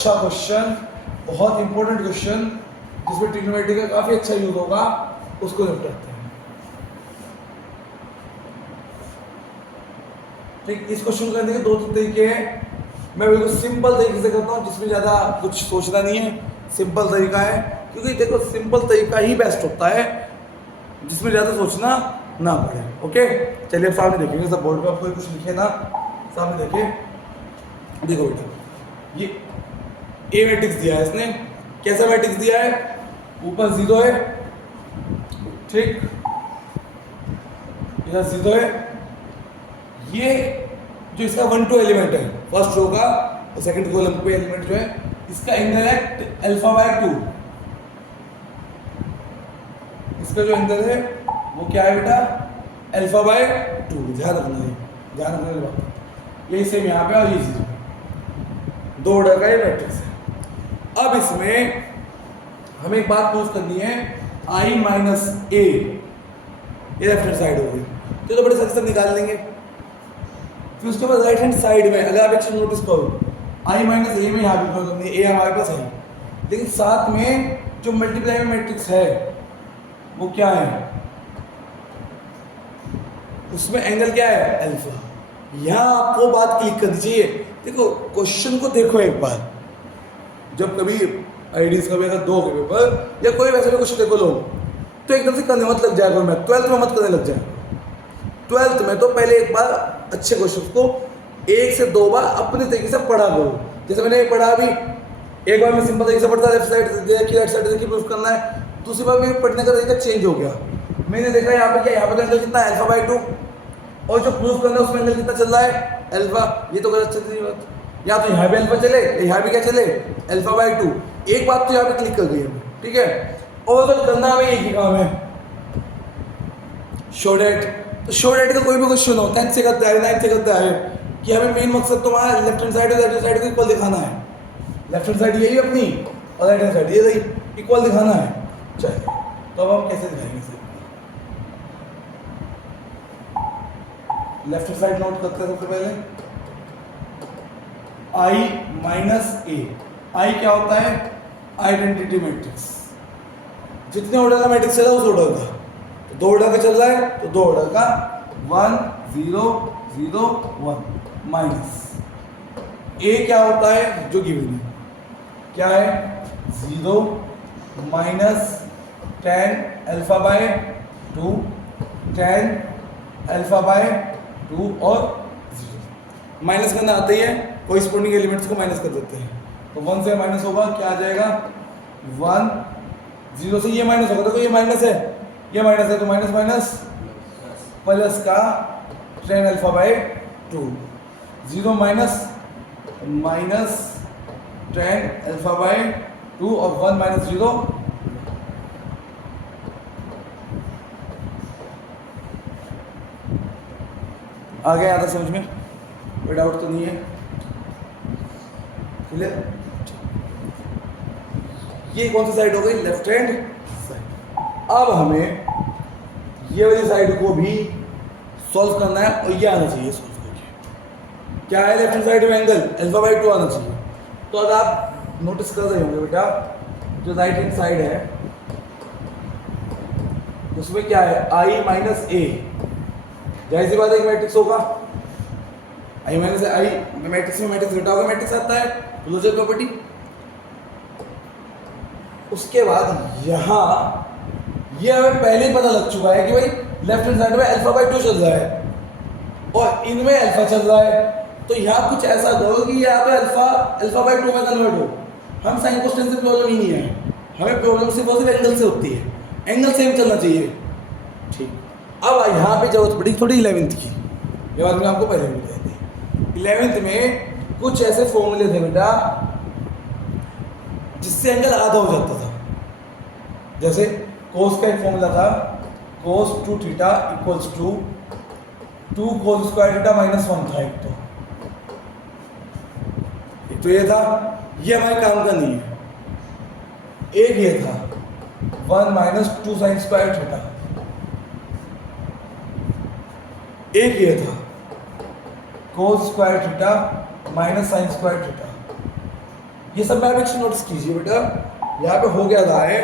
अच्छा क्वेश्चन, बहुत important question जिसमें ट्रिग्नोमेट्री का काफी अच्छा यूज होगा, उसको निपटाते हैं। ठीक, इस क्वेश्चन करने के दो तरीके हैं। मैं बिल्कुल सिंपल तरीके से करता हूँ जिसमें ज्यादा कुछ सोचना नहीं है, सिंपल तरीका है। क्योंकि देखो सिंपल तरीका ही बेस्ट होता है जिसमें ज्यादा सोचना ना पड़े। ओके, चलिए अब सामने देखेंगे। सब बोर्ड पे आपको कुछ लिखे ना, सामने देखिए। देखो बेटा, ये ए मैट्रिक्स दिया है इसने। कैसा मैट्रिक्स दिया है? ऊपर 0 है, ठीक, इधर 0 है। ये जो इसका 1 2 एलिमेंट है, फर्स्ट रो का और सेकंड कॉलम पे एलिमेंट जो है, इसका एंगल है α/2। इसका जो एंगल है वो क्या है बेटा? α/2। ध्यान रखना है, ध्यान रखने की बात। यही सेम यहाँ पे और ये 0, दो ऑर्डर का ये मैट्रिक्स है। अब इसमें हमें एक बात प्रूव करनी है, i माइनस ए, ये लेफ्ट हैंड साइड हो गई, तो बड़े सच से निकाल लेंगे। फिर उसके बाद राइट हैंड साइड में अगर आप एक चीज नोटिस करो, i माइनस ए में यहाँ भी प्रॉब्लम नहीं, ए हमारे पास है, लेकिन साथ में जो मल्टीप्लाई में मैट्रिक्स है वो क्या है? उसमें एंगल क्या है? अल्फा। यहाँ आपको बात क्लिक करनी चाहिए। देखो क्वेश्चन को देखो एक बार, जब कभी आईडीज का भी अगर दो के पेपर या कोई वैसे भी क्वेश्चन देखो लोग, तो एकदम से करने मत लग जाएगा। मैं 12th में मत करने लग जाएगा। 12th में तो पहले एक बार अच्छे क्वेश्चन को 1 से 2 बार अपने तरीके से पढ़ा करो। जैसे मैंने पढ़ा अभी, एक बार मैं सिंपल तरीके से पढ़ता, लेफ्ट साइड देखिए, राइट साइड देखिए, प्रूफ करना है। दूसरी बार मेरे पढ़ने का तरीका चेंज हो गया। मैंने देखा यहाँ पे क्या, यहाँ पे एंगल कितना है? α/2, और जो प्रूफ करना है उसमें एंगल कितना चल रहा है? अल्फा। ये तो गलत चल रही बात, या तो यहाँ पे अल्फा चले, यहाँ भी क्या चले? α/2। एक बात तो यहाँ पे क्लिक कर गई है, ठीक है। और तो करना हमें एक ही काम है, शो डेट। तो शो डेट का कोई भी क्वेश्चन हो, 10th से करता है, 9th से करता है, कि हमें मेन मकसद तो हमारा लेफ्ट हैंड साइड और राइट हैंड साइड को इक्वल दिखाना है। लेफ्ट हैंड साइड यही अपनी और राइट हैंड साइड ये रही, इक्वल दिखाना है। चलिए तो अब हम कैसे दिखाएंगे इसे? लेफ्ट हैंड साइड नोट करते हैं सबसे पहले, i माइनस ए। आई क्या होता है? Identity matrix. जितने ऑर्डर का मैट्रिक्स चल रहा है उस ऑर्डर का, तो 2 ऑर्डर का चल रहा है तो 2 ऑर्डर का 1 0 0 1 माइनस ए क्या होता है जो गिवन है, क्या है? 0 माइनस 10 α/2 10 α/2 और 0 माइनस करना आता ही है, कोरिस्पोंडिंग एलिमेंट्स को माइनस कर देते हैं। तो 1 से माइनस होगा, क्या आ जाएगा? 1 0 से ये माइनस होगा, देखो ये माइनस है, ये माइनस है, तो माइनस माइनस प्लस का 10 α/2, 0 माइनस माइनस 10 α/2 और 1 माइनस 0 आ गया। आता समझ में? कोई डाउट तो नहीं है? क्लियर? ये कौन सी साइड हो गई? Left hand side. अब हमें ये वाली साइड को भी सॉल्व करना है और ये आना चाहिए सॉल्व करके। क्या है लेफ्ट हैंड साइड में? एंगल α/2 आना चाहिए। तो अगर आप नोटिस कर रहे होंगे बेटा, जो राइट हैंड साइड है उसमें क्या है? i माइनस ए। जाहिर सी बात है एक मैट्रिक्स होगा, i माइनस आई मैट्रिक्स में मैट्रिक्स घटा होगा, मैट्रिक्स आता है क्लोजर प्रॉपर्टी। उसके बाद यहाँ ये हमें पहले ही पता लग चुका है कि भाई लेफ्ट हैंड साइड में α/2 चल रहा है और इनमें अल्फा चल रहा है। तो यहाँ कुछ ऐसा करो कि यहाँ पे α/2 में कन्वर्ट हो। हम साइन कोसाइन से प्रॉब्लम ही नहीं है, हमें प्रॉब्लम सिर्फ एंगल से होती है, एंगल सेम चलना चाहिए। ठीक, अब यहाँ पे जरूरत पड़ी थोड़ी 11th की, ये बात मैं आपको पहले भी बताई थी। 11th में कुछ ऐसे फॉर्मूले थे बेटा जिससे एंगल आधा हो जाता था। जैसे कोस का एक फॉर्मूला था, cos 2 theta equals to 2 cos square theta minus 1 था। एक तो ये था, ये हमारे काम का नहीं है। एक ये था 1 माइनस 2 साइन स्क्वायर थीटा। एक ये था cos square theta minus sine square theta. ये सब में आप एक नोटिस कीजिए बेटा, यहाँ पे हो क्या रहा है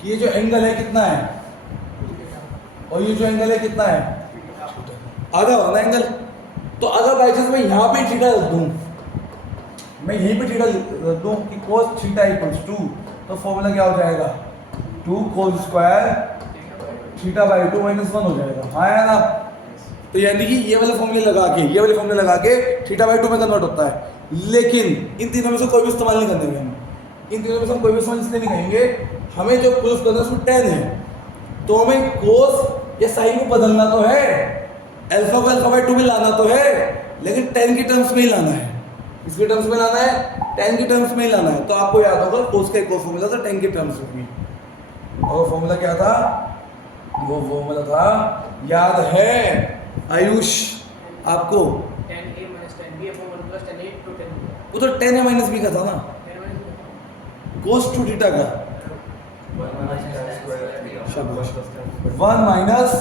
कि ये जो एंगल है कितना है और ये जो एंगल है कितना है, आधा होना एंगल। तो अगर बाई चांस मैं यहाँ पे थीटा रख दूँ, मैं यहीं पे थीटा रख दूँ कि cos थीटा इक्वल्स टू, तो फॉर्मूला क्या हो जाएगा 2 cos स्क्वायर थीटा बाई 2 -1 हो जाएगा। हाँ है ना। तो यानी कि ये वाले फॉर्मूले लगा के, ये वाले फॉर्मूले लगा के थीटा बाई 2 में कन्वर्ट होता है। लेकिन इन तीनों में से कोई भी इस्तेमाल नहीं करने हम, इन तीनों में से हम कोई भी इस्तेमाल इसलिए नहीं करेंगे, हमें जो प्रूफ करना है उसमें tan है, तो हमें cos या साइन को बदलना तो है, अल्फा को अल्फा बाई 2 में लाना तो है, लेकिन tan की टर्म्स में ही लाना है। इसके टर्म्स में लाना है, tan की टर्म्स में ही लाना है। तो आपको याद होगा cos का एक और फॉर्मूला था tan की टर्म्स में, और फॉर्मूला क्या था, वो फॉर्मूला था, याद है आयुष आपको, वो तो tan a माइनस b का था ना, cos 2 थीटा का 1 minus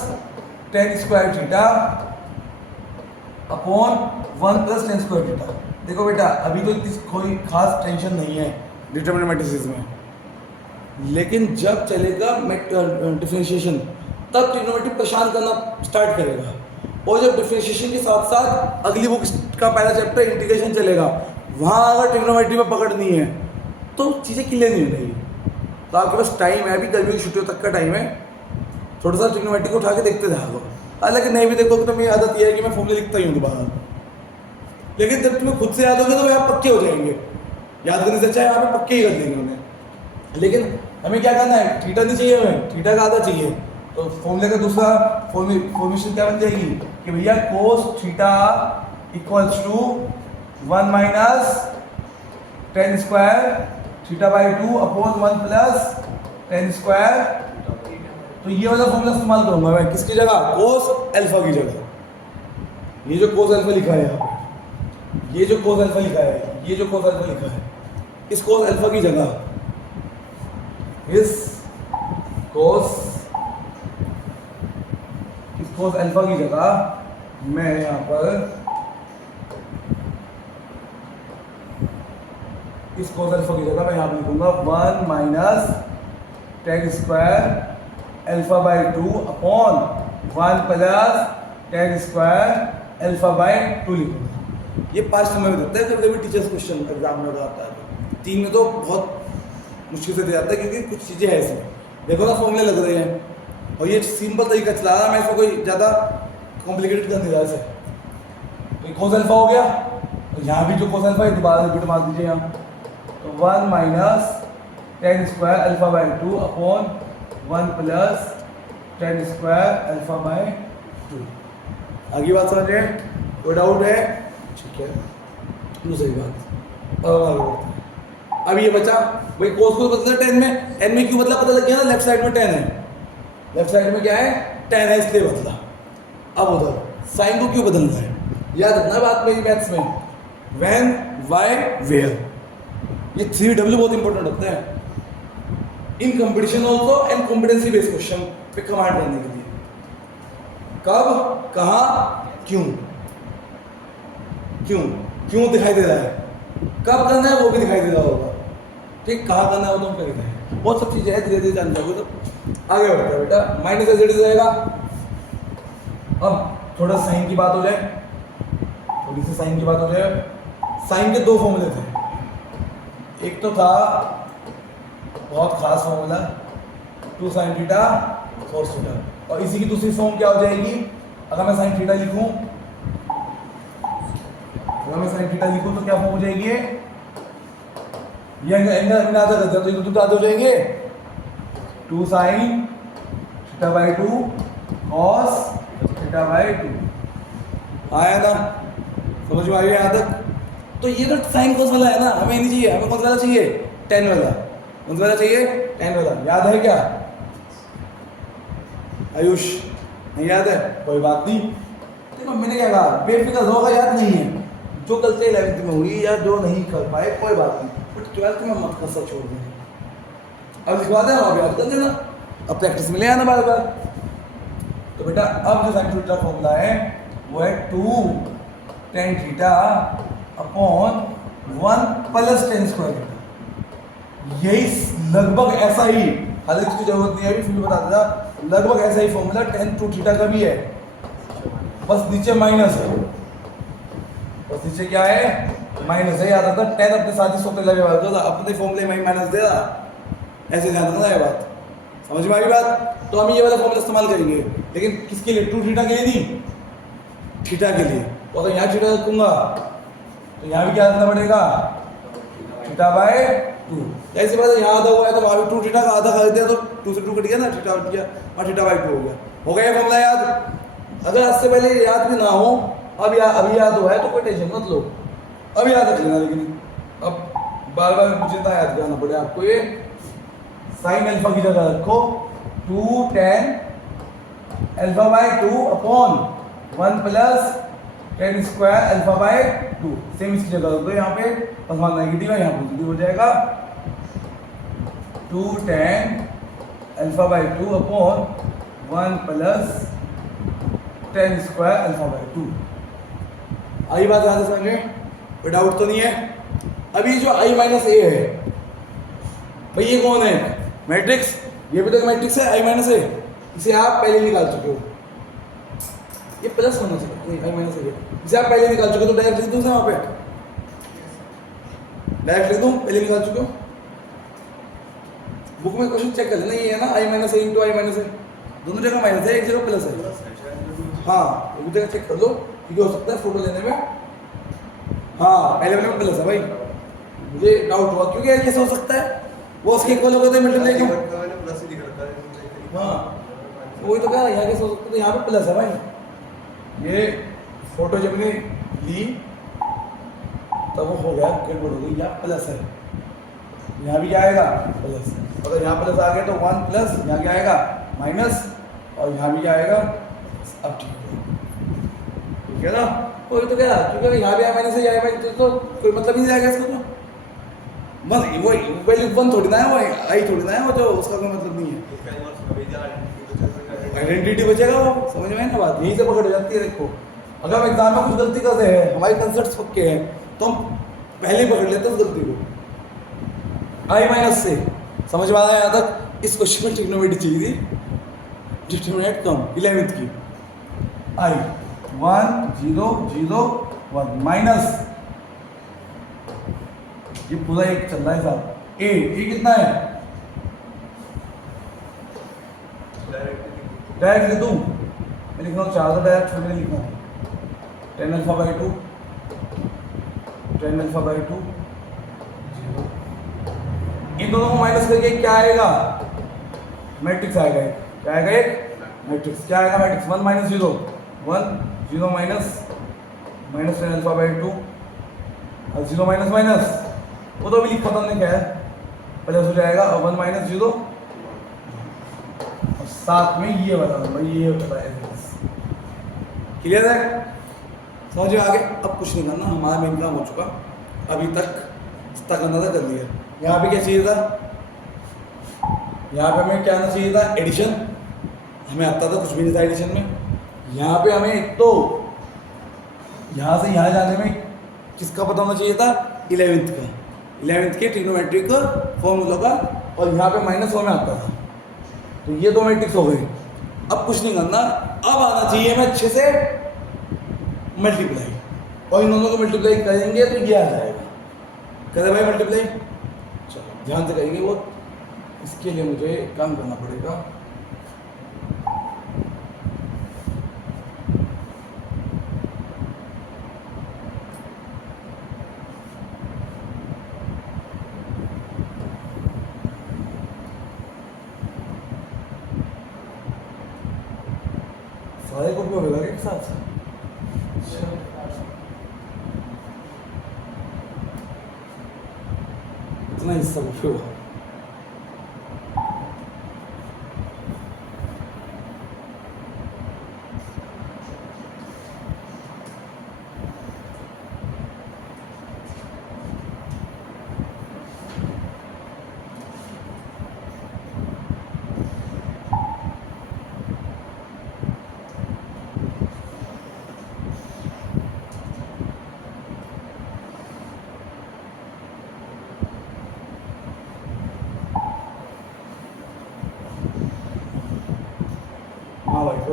tan square theta upon 1 plus tan square theta. देखो बेटा अभी तो इतनी कोई खास टेंशन नहीं है डिटरमिनेंट मैट्रिसेस में, लेकिन जब चलेगा डिफरेंशिएशन तब ट्रिग्नोमेट्री परेशान करना स्टार्ट करेगा। और जब डिफरेंशिएशन के साथ साथ अगली बुक का पहला चैप्टर इंटीग्रेशन चलेगा, वहाँ अगर ट्रिग्नोमेट्री में पकड़ नहीं है तो चीज़ें क्लियर नहीं हो रहेगी। तो आपके पास टाइम है, अभी गर्मियों की छुट्टियों तक का टाइम है, थोड़ा सा ट्रिग्नोमेट्री को उठा के देखते जाओ। हालांकि नहीं भी देखोगे तो मेरी आदत यह है कि मैं फॉर्मूले लिखता ही हूँ दोबारा, लेकिन जब तुम्हें खुद से याद होगा तो आप पक्के हो जाएंगे। याद करने से अच्छा है यहाँ पे पक्के ही कर देंगे उन्हें। लेकिन हमें क्या करना है, थीटा नहीं चाहिए, हमें थीटा का आधा चाहिए। तो फॉर्मूले का दूसरा फॉर्मेशन क्या बन जाएगी कि भैया cos theta equals to 1 minus tan square theta by 2 upon 1 plus tan square. तो ये वाला फॉर्मूला इस्तेमाल करूंगा मैं किसकी जगह, cos अल्फा की जगह। ये जो cos अल्फा लिखा है यहाँ पे, ये जो cos अल्फा लिखा है, ये जो cos अल्फा लिखा है, इस cos अल्फा की जगह, इस cos अल्फा की जगह मैं यहाँ पर इस cos अल्फा की जगह मैं यहाँ पर लिखूंगा 1 minus tan square alpha by 2 upon 1 plus tan square alpha by 2 लिखूंगा। ये 5 नंबर में देता है, कभी कभी टीचर्स क्वेश्चन एग्जाम में आता है, 3 में तो बहुत मुश्किल से दे जाता है क्योंकि कुछ चीज़ें हैं इसमें। देखो ना फॉर्मूले लग रहे हैं और ये सिंपल तरीका चला रहा है, मैं इसको कोई ज़्यादा कॉम्प्लिकेटेड कर नहीं रहा इसे। तो ये cos अल्फा हो गया, तो यहाँ भी जो cos अल्फा है दोबारा रिपीट मार दीजिए यहाँ। तो 1 minus tan square alpha by 2 upon 1 plus tan square alpha by 2। आगे बात समझ रहे हैं, कोई डाउट है? ठीक है, दूसरी बात अब ये बचा भाई cos को बदला tan में, tan में क्यों बदला पता लग गया ना, लेफ्ट साइड में tan है, लेफ्ट साइड में क्या है tan है इसलिए बदला। अब उधर साइन को क्यों बदलना है, याद रखना बात मेरी मैथ्स में, व्हेन व्हाई वेयर, ये 3W बहुत इंपॉर्टेंट होते हैं in competition also and competency based question पे कमांड करने के लिए। कब, कहाँ, क्यों, क्यों क्यों दिखाई दे रहा है, कब करना है वो भी दिखाई दे रहा होगा, ठीक, कहाँ करना है वो तुम करेंगे, बहुत सब चीज़ें हैं, धीरे धीरे जान जाओगे तो आगे बढ़ता है बेटा। माइनस एजेड रहेगा। अब थोड़ा साइन की बात हो जाए, थोड़ी सी साइन की बात हो जाए। साइन के 2 फॉर्मूले थे, एक तो था बहुत खास formula 2 sin theta cos theta, और इसी की दूसरी फॉर्म क्या हो जाएगी, अगर मैं sin थीटा लिखूं, अगर मैं sin थीटा लिखूं तो क्या फॉर्म हो जाएगी, ये एंगल अभी आधा कर दिया तो ये तो आधे हो जाएंगे, 2 sin theta by 2 cos theta by 2। आया ना, समझ में आ गया यहाँ तक? तो ये तो साइन cos वाला है ना, हमें नहीं चाहिए, हमें कौन सा वाला चाहिए, tan वाला। कौन सा वाला चाहिए, tan वाला। याद है क्या आयुष, नहीं याद है? कोई बात नहीं, तो मम्मी ने क्या कहा, बेफिक्र होगा, याद नहीं है, जो गलती 11th में हुई या जो नहीं कर पाए कोई बात नहीं, बट 12th में मत कसर छोड़ देना, अब लिखवा देना, अब याद कर देना, अब प्रैक्टिस में ले आना बार बार। तो बेटा अब जो साइन थीटा फॉर्मूला है वो है 2 tan theta upon 1 plus tan square theta. यही लगभग ऐसा ही, हालांकि इसकी जरूरत नहीं है, अभी फिर बता देता, लगभग ऐसा ही फॉर्मूला tan 2 थीटा का भी है, बस नीचे माइनस है, बस नीचे क्या है, माइनस है। याद आता tan अपने साथ ही सोते लगे अपने फॉर्मूले में माइनस दे रहा, ऐसे ध्यान रखना है बात, समझ में आ गई बात। तो हम ये वाला फॉर्मूला इस्तेमाल करेंगे, लेकिन किसके लिए, 2 थीटा के लिए नहीं, थीटा के लिए। तो अगर यहाँ थीटा रखूंगा तो यहाँ भी क्या रखना पड़ेगा, थीटा बाय 2। ऐसी बात है, यहाँ आधा हुआ है तो वहाँ भी 2 थीटा का आधा कर दिया तो 2 से 2 कट गया ना, थीटा कट गया और थीटा बाय 2 हो गया। हो गया फॉर्मूला याद। अगर आज से पहले याद भी ना हो, अभी याद हुआ है तो कोई टेंशन मत लो, अब याद रख लेना, लेकिन अब बार बार मुझे ना याद करना पड़े आपको। ये साइन अल्फा की जगह रखो 2 tan alpha by 2 upon 1 plus tan square alpha by 2, same इसकी जगह रख दो यहाँ पे, बस मान नेगेटिव है, यहाँ पॉजिटिव हो जाएगा। 2 tan alpha by 2 upon 1 plus tan square alpha by 2। आई बात ध्यान से समझे, कोई डाउट तो नहीं है। अभी जो i माइनस ए है भाई, ये कौन है, मैट्रिक्स, ये भी तो मैट्रिक्स है, i माइनस ए, इसे आप पहले निकाल चुके हो, ये प्लस होना चाहिए, i माइनस ए, इसे आप पहले निकाल चुके हो, तो डायरेक्ट लिख दूँ वहाँ पे, डायरेक्ट लिख दूँ, पहले निकाल चुके हो। बुक में क्वेश्चन चेक कर लेना, ये है ना i minus a into i minus a, दोनों जगह माइनस है, एक जगह प्लस है। हाँ वो जगह चेक कर लो, क्योंकि हो सकता है फोटो लेने में, हाँ पहले वाले में प्लस है भाई, मुझे डाउट हुआ क्योंकि यार कैसे हो सकता है, वो उसके इक्वल होगा तो मल्टीप्लाई क्यों, हाँ वही तो कहा, यहाँ कैसे हो सकता है, यहाँ पे प्लस है भाई। ये फोटो जब मैंने ली तब वो हो गया, गड़बड़ हो गई, यहाँ प्लस है, यहाँ भी क्या आएगा प्लस, अगर यहाँ प्लस आ गया तो 1 प्लस यहाँ क्या आएगा माइनस, और यहाँ भी क्या आएगा, अब ठीक है ना, कोई तो क्या, क्योंकि यहाँ भी माइनस है, यहाँ माइनस, तो कोई मतलब ही नहीं आएगा इसको, तो बस वही वैल्यू 1 थोड़ी ना है, वो आई थोड़ी ना है, वो जो उसका कोई मतलब नहीं है, आइडेंटिटी बचेगा वो, समझ में है ना बात, यहीं से पकड़ हो जाती है। देखो अगर हम एग्जाम में कुछ गलती करते हैं, हमारे कंसेप्ट पक्के हैं, तो हम पहले ही पकड़ लेते हैं उस गलती को। i माइनस से समझ में आ रहा है, यहाँ तक इस क्वेश्चन में ट्रिग्नोमेट्री चाहिए थी, डिटरमिनेंट कम 11th की, i 1 0 0 1 माइनस, ये पूरा एक चल रहा है साहब, ए कितना है, डायरेक्ट लिख दूं, मैं लिख रहा हूँ 4 तो डायरेक्ट छोड़ने लिखना है, tan alpha by 2, tan alpha by 2 0, इन दोनों को माइनस करके क्या आएगा, मैट्रिक्स आएगा, क्या आएगा एक मैट्रिक्स, क्या आएगा matrix, 1 minus 0 1 0 minus minus tan alpha by 2 और 0 माइनस माइनस, वो तो अभी लिख पता नहीं क्या है, प्लस हो जाएगा, और 1 माइनस 0 और साथ में ये बता दो, ये होता है, क्लियर है, समझो आगे। अब कुछ नहीं करना, हमारा मेन काम हो चुका, अभी तक जितना करना था कर लिया। यहाँ पे क्या चाहिए था, यहाँ पे हमें क्या आना चाहिए था, एडिशन, हमें आता था कुछ भी नहीं था एडिशन में। यहाँ पे हमें एक तो यहाँ से यहाँ जाने में किसका पता होना चाहिए था, 11th का, 11th के ट्रिग्नोमेट्रिक फॉर्मूला का, और यहाँ पे माइनस में आता था, तो ये 2 मैट्रिक्स हो गए। अब कुछ नहीं करना, अब आना चाहिए हमें अच्छे से मल्टीप्लाई, और इन दोनों को मल्टीप्लाई करेंगे तो ये आ जाएगा, करे भाई मल्टीप्लाई, चलो ध्यान से करेंगे वो, इसके लिए मुझे काम करना पड़ेगा। सारे को मिला एक साथ, इतना हिस्सा को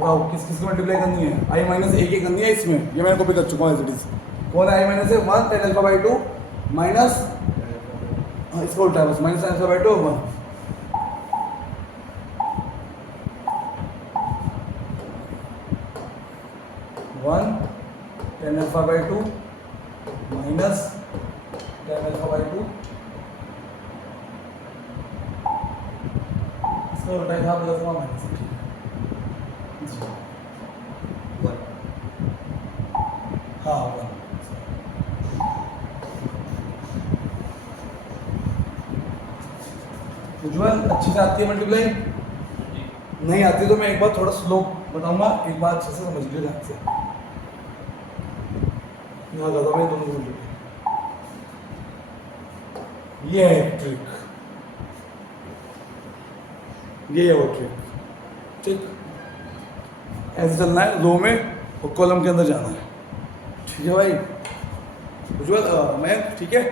बताओ किस किस को मल्टीप्लाई करनी है? आई माइनस ए की करनी है इसमें, ये मैंने कॉपी कर चुका हूँ एज इट इज। कौन है I minus a? 1 tan alpha by 2 minus, इसको उल्टा है बस, minus tan alpha by 2 1 tan alpha by 2 minus tan alpha by 2, इसको उल्टा ही था प्लस हुआ माइनस, हाँ 1। उज्ज्वल अच्छी से आती है मल्टीप्लाई? नहीं आती तो मैं एक बार थोड़ा स्लो बताऊंगा, एक बार अच्छे से समझ लीजिए ध्यान से। यहाँ ज़्यादा मैं दोनों को मल्टीप्लाई, ये है ट्रिक, ये है वो ट्रिक, ठीक? ऐसे चलना है रो में और कॉलम के अंदर जाना है, ठीक है भाई? उज्ज्वल मैं ठीक है?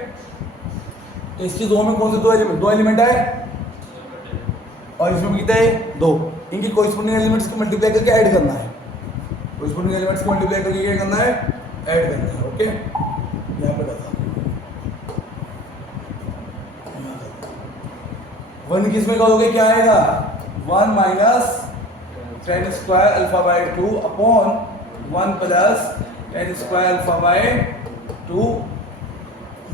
तो इसकी रो में कौन से दो एलिमेंट आए और इसमें कितना है? 2। इनकी कोरिस्पोंडिंग एलिमेंट्स को मल्टीप्लाई करके ऐड करना है, कोरिस्पोंडिंग एलिमेंट्स को मल्टीप्लाई करके क्या करना है? ऐड करना है। ओके, यहाँ पे बता 1 किस में करोगे क्या आएगा? 1 minus tan square alpha by 2 upon 1 plus tan square alpha by 2।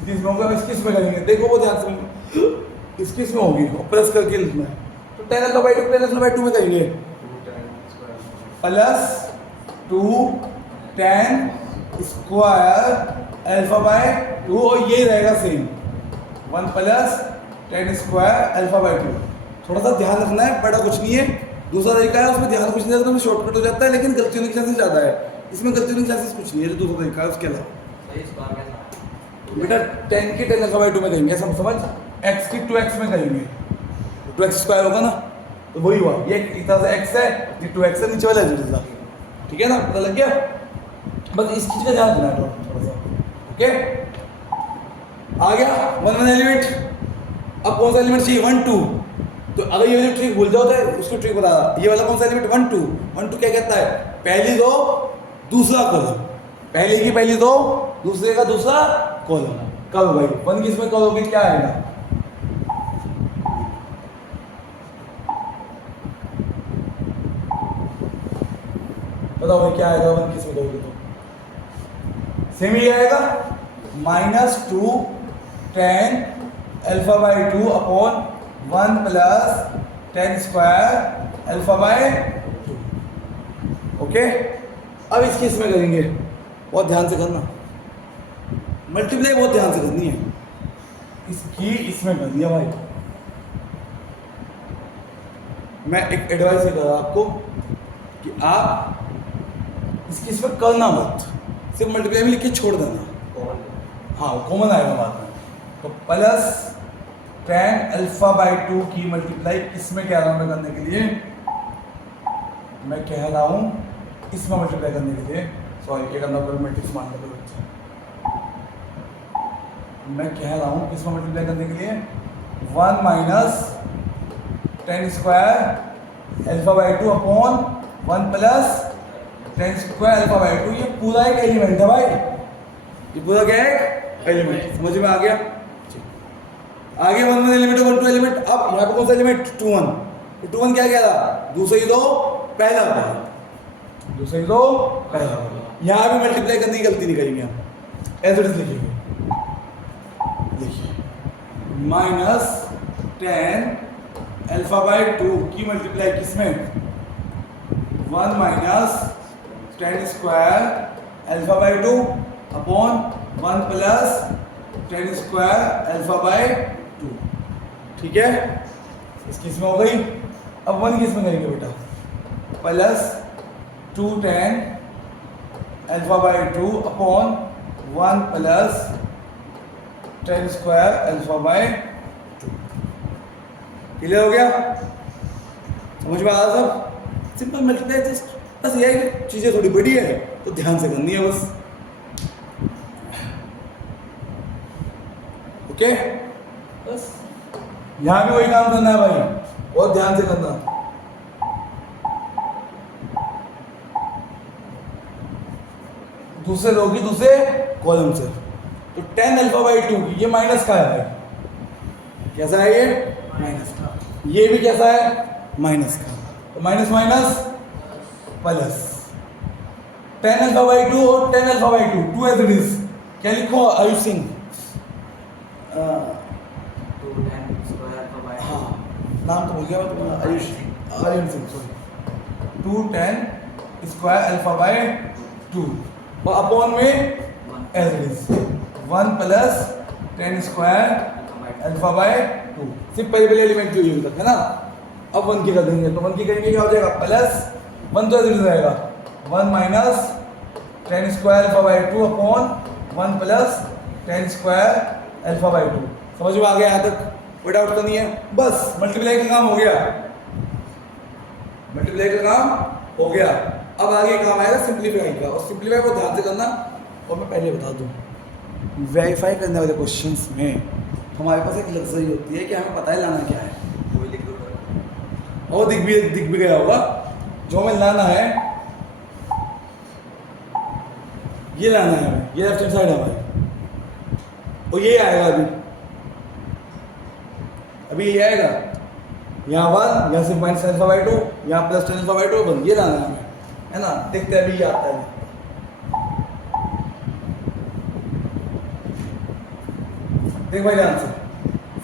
किस में होगा? इस किस में करेंगे? देखो वो ध्यान से, इस किस में होगी और प्लस करके लिखना है, तो tan alpha by 2 plus alpha by 2 में करेंगे, plus 2 tan square alpha by 2 और ये रहेगा same 1 plus tan square alpha by 2। थोड़ा सा ध्यान रखना है, बड़ा कुछ नहीं है। दूसरा तरीका है उसमें ध्यान कुछ नहीं रहता, शॉर्टकट हो जाता है, लेकिन गलती होने की चांसेस ज़्यादा है। इसमें गलती होने की चांसेस कुछ नहीं है, जो दूसरा तरीका है उसके अलावा। बेटा tan की tan अल्फा बाई 2 में करेंगे, ऐसा समझ, x की 2x में करेंगे, 2x स्क्वायर होगा ना, तो वही हुआ, ये एक तरह से x है, ये 2x है, नीचे वाला है, ठीक है ना? पता लग गया? बस इस चीज़ का ध्यान देना है थोड़ा सा। ओके, आ गया 1 एलिमेंट। अब कौन सा एलिमेंट चाहिए? 1 2। तो अगर ये वाली ट्रिक भूल जाओ तो उसको ट्रिक बता रहा, ये वाला कौन सा एलिमेंट? 1 2। 1 2 क्या कहता है? पहली रो दूसरा कॉलम, पहले की पहली रो दूसरे का दूसरा कॉलम। कब भाई 1 किस में करोगे क्या आएगा? बताओ भाई क्या आएगा 1 किस में करोगे? तो सेम ही आएगा, -2 tan alpha by 2 upon 1 plus tan square alpha by 2। Okay, अब इसकी इसमें करेंगे, बहुत ध्यान से करना, मल्टीप्लाई बहुत ध्यान से करनी है। इसकी इसमें कर दिया भाई। मैं एक एडवाइस ये कर रहा आपको कि आप इसकी इसमें करना मत, सिर्फ मल्टीप्लाई में लिख के छोड़ देना। हाँ कॉमन आएगा बाद में। तो प्लस tan अल्फा बाई 2 की मल्टीप्लाई इसमें कह रहा हूँ मैं करने के लिए, मैं कह रहा हूँ इसमें मल्टीप्लाई करने के लिए, सॉरी ये करना पड़ेगा, मैट्रिक्स मान लो बच्चे, मैं कह रहा हूँ इसमें मल्टीप्लाई करने के लिए 1 minus tan square alpha by 2 upon 1 plus tan square alpha by 2। ये पूरा एक एलिमेंट है भाई, ये पूरा क्या है? एलिमेंट। समझ में आ गया? आगे 1 एलिमेंट और 1 2 एलिमेंट। अब यहाँ पे कौन सा एलिमेंट? 2 1। तो 2 1 क्या कह रहा? दूसरी दो पहला कॉलम, दूसरी दो पहला कॉलम। यहाँ भी मल्टीप्लाई करने की गलती नहीं करेंगे हम, ऐसे लिखेंगे, देखिए माइनस tan अल्फा बाई 2 की मल्टीप्लाई किसमें? 1 minus tan square alpha by 2 upon 1 plus tan square alpha by 2। ठीक है, इसकी इसमें हो गई। अब 1 की इसमें करेंगे बेटा, plus 2 tan alpha by 2 upon 1 plus tan square alpha by 2। Clear हो गया? समझ में आ रहा सब? सिंपल मल्टीप्लाई जस्ट, बस यही चीज़ें थोड़ी बड़ी है तो ध्यान से करनी है बस। ओके, बस यहाँ भी वही काम करना है भाई, बहुत ध्यान से करना। दूसरे रो की दूसरे कॉलम से। तो टेन अल्फा बाई टू ये माइनस का है भाई, कैसा है ये माइनस का, ये भी कैसा है माइनस का, तो minus minus plus tan alpha by two और tan alpha by two, two as it is, क्या लिखो आयुष सिंह, हाँ नाम तो भूल गया मैं तुम्हारा, Ayush Aryan Singh sorry, two tan square alpha by two और अपॉन में as it is one plus tan square alpha by two, सिर्फ पहले पहले एलिमेंट जो यूज करते हैं ना। अब वन की कर देंगे, तो वन की करेंगे क्या हो जाएगा प्लस वन तो एज इट इज रहेगा, one minus tan square alpha by two upon one plus tan square alpha by to. समझ में आ गया यहाँ तक, कोई डाउट तो नहीं है, बस मल्टीप्लाई का काम हो गया, मल्टीप्लाई का काम हो गया। अब आगे काम आएगा सिंप्लीफाई का, और सिंप्लीफाई को ध्यान से करना, और मैं पहले बता दूं वेरीफाई करने वाले क्वेश्चंस में हमारे पास एक लग्जरी होती है कि हमें पता है लाना क्या है, और दिख भी गया होगा जो हमें लाना है, ये लाना है हमें, ये लेफ्ट हैंड साइड है हमारी, और ये आएगा अभी ये आएगा यहाँ वन, यहाँ से माइनस अल्फा बाई टू, यहाँ plus tan alpha by to, one, ये लाना है हमें, है ना। देखते हैं अभी ये आता है, देख भाई ध्यान से,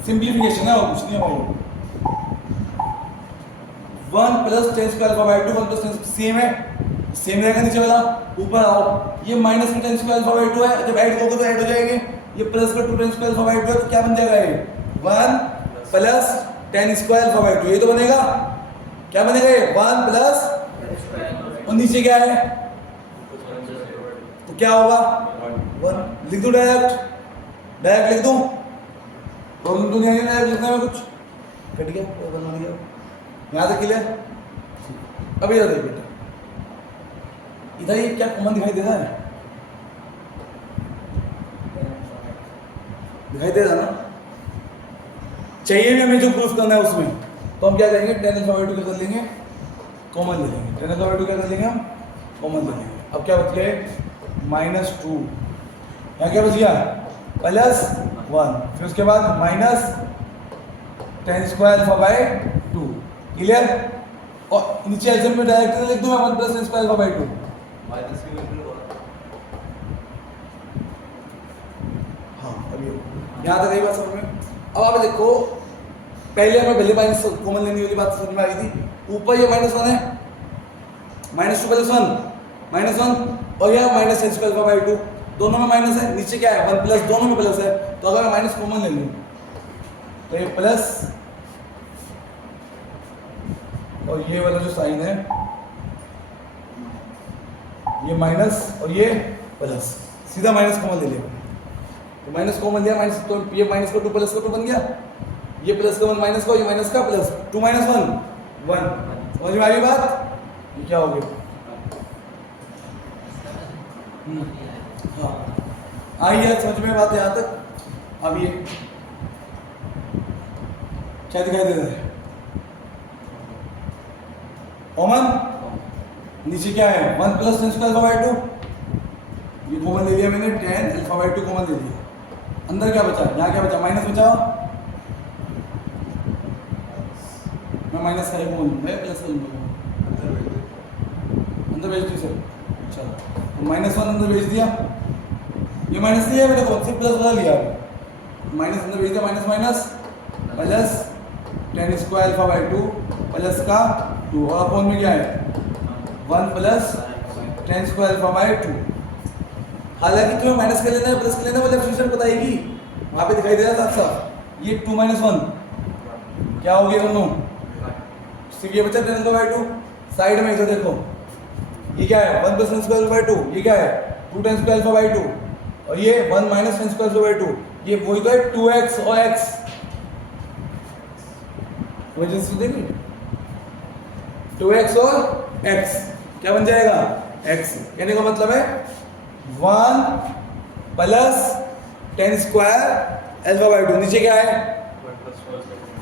सिंप्लीफिकेशन है और कुछ नहीं है भाई, one plus tan square alpha by to, one plus ten same है, सेम रहेगा नीचे वाला, ऊपर आओ, ये माइनस में ten square alpha by two है, जब ऐड करोगे तो ऐड हो जाएंगे, ये प्लस में two tan square alpha by two है, तो क्या बन जाएगा ये one plus tan square alpha by two, ये तो बनेगा, क्या बनेगा ये वन प्लस, और नीचे क्या है तो क्या होगा वन, लिख दो डायरेक्ट लिख दूं, प्रॉब्लम तो नहीं आएगी डायरेक्ट लिखने में, कुछ कट गया बना गया, यहाँ तक क्लियर। अब इधर देख बेटा, इधर ये क्या कॉमन दिखाई दे रहा है, दिखाई दे रहा ना, चाहिए भी हमें जो प्रूफ करना है उसमें, तो हम क्या करेंगे टेन अल्फा बाई टू क्या कर लेंगे कॉमन ले लेंगे, टेन अल्फा बाई टू क्या कर लेंगे हम कॉमन ले लेंगे। अब क्या बच गए माइनस टू, यहाँ क्या बच गया प्लस वन, फिर उसके बाद minus tan square alpha by to, clear. और नीचे एल्सियम में डायरेक्ट लिख दूं मैं one plus tan square alpha by to, हाँ अभी यहाँ तक यही बात समझ में। अब आप देखो पहले हमें पहले माइनस कॉमन लेने वाली बात समझ में आ गई थी, ऊपर ये माइनस वन है, minus two plus one minus one, और यहाँ minus tan square alpha by to, दोनों में माइनस है, नीचे क्या है वन प्लस, दोनों में प्लस है, तो अगर मैं माइनस कॉमन ले लूँ तो ये प्लस, और ये वाला जो साइन है ये माइनस और ये प्लस, सीधा माइनस कॉमन ले लिया, तो माइनस कॉमन लिया, माइनस तो ये माइनस का टू प्लस का टू बन गया, ये प्लस का वन माइनस का, ये माइनस का plus two minus one one, समझ में आ गई बात, ये क्या हो गया हाँ आई है समझ में बात यहाँ तक। अब ये क्या दिखाई दे रहा है कॉमन, नीचे क्या है one plus tan square alpha by two, ये कॉमन ले लिया मैंने, ten alpha by two common ले लिया, अंदर क्या बचा, यहाँ क्या बचा माइनस बचा, मैं माइनस का कॉमन लूँगा प्लस का लूँगा, अंदर भेज दी सर, चलो तो माइनस वन अंदर भेज दिया, ये माइनस नहीं है मैंने कौन सी प्लस बना लिया, माइनस अंदर भेज दिया, minus minus plus tan square alpha by two plus का टू, और अपॉन में क्या है one plus tan square alpha by to. हालांकि तुम्हें माइनस कर लेना है प्लस कर लेना है, मतलब फ्यूचर बताएगी, वहाँ पे दिखाई दे रहा था साफ, ये टू माइनस वन क्या हो गया दोनों, सिर्फ ये बचा tan alpha by two, side में इधर देखो ये क्या है one plus tan square alpha by two, ये क्या है two tan square alpha by two, और ये one minus tan square alpha by two, ये वही तो है टू एक्स और एक्स, वजह से देखिए 2x और x क्या बन जाएगा x, कहने का मतलब है 1 plus tan square alpha by to, नीचे क्या है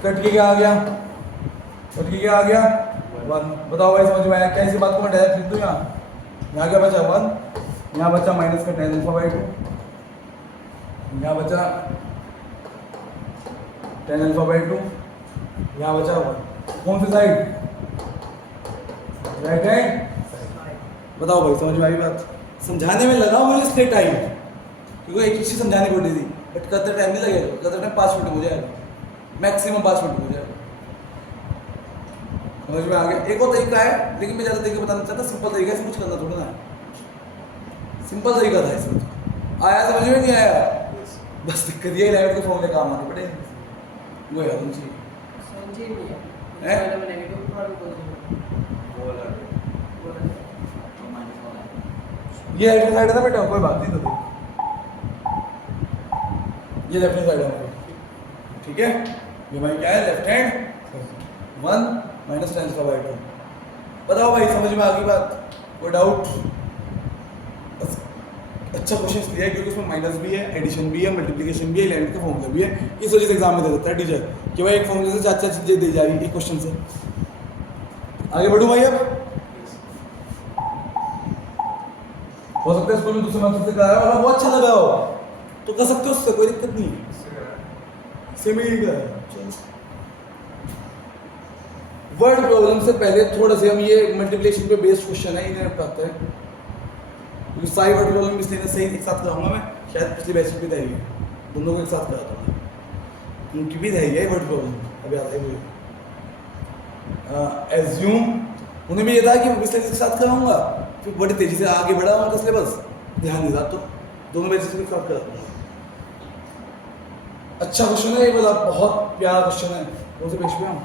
कट के क्या आ गया, कट के क्या आ गया 1, बताओ भाई समझ में आया क्या, इसी बात को मैं डायरेक्ट लिख दूं, यहाँ क्या बचा 1, यहाँ बचा माइनस का tan अल्फा बाई 2, यहाँ बचा tan अल्फा बाई 2, यहाँ बचा कौन सी साइड, राइट हैंड। बताओ भाई समझ में आई बात। समझाने में लगा मुझे इसलिए टाइम, क्योंकि एक चीज समझानी पड़ती थी, बट करते टाइम नहीं लगेगा, करते टाइम 5 मिनट हो जाएगा, मैक्सिमम 5 मिनट हो जाएगा। समझ में आ गया। एक और तरीका है, लेकिन मैं ज़्यादा तरीका बताना चाहता, सिंपल तरीका से कुछ करना थोड़ा ना है, सिंपल तरीका था इसमें। आया समझ में नहीं आया, बस दिक्कत ये लाइट के फॉर्मूले काम आने पड़े, वो याद होनी चाहिए। ये लेफ्ट हैंड साइड है ना बेटा, कोई बात नहीं, तो देख ये लेफ्ट हैंड साइड है, ठीक है। ये भाई क्या है, left hand 1 minus tan alpha by 2। बताओ भाई समझ में आ गई बात, कोई डाउट। बस अच्छा क्वेश्चन इसलिए है क्योंकि उसमें माइनस भी है, एडिशन भी है, मल्टीप्लिकेशन भी है, लिमिट का फॉर्मूला भी है। इस वजह से एग्जाम में दे देता है टीचर कि भाई एक फॉर्मूले से 4 चीजें दी जा रही है एक क्वेश्चन से। आगे बढ़ूं भाई, अब हो सकता है स्कूल में दूसरे मास्टर से कराया वाला वो अच्छा लगा हो तो कर सकते हो, उससे कोई दिक्कत नहीं है, सेम ही है। वर्ड प्रॉब्लम से पहले थोड़ा से हम ये मल्टीप्लिकेशन पे बेस्ड क्वेश्चन है इन्हें निपटाते हैं, क्योंकि सारी वर्ड प्रॉब्लम इसलिए सही एक साथ कराऊंगा मैं, शायद पिछली बैच में भी रहेगी, दोनों को एक साथ कराता हूँ, उनकी भी रहेगी वर्ड प्रॉब्लम अभी आता है मुझे। एज्यूम उन्हें भी ये था कि पिछले के साथ कराऊंगा, फिर बड़ी तेजी से आगे बढ़ा उनका सिलेबस, ध्यान नहीं था तो दोनों बैचेस के साथ कराता हूँ। अच्छा क्वेश्चन है ये वाला, बहुत प्यारा क्वेश्चन है, कौन से पेज पे हम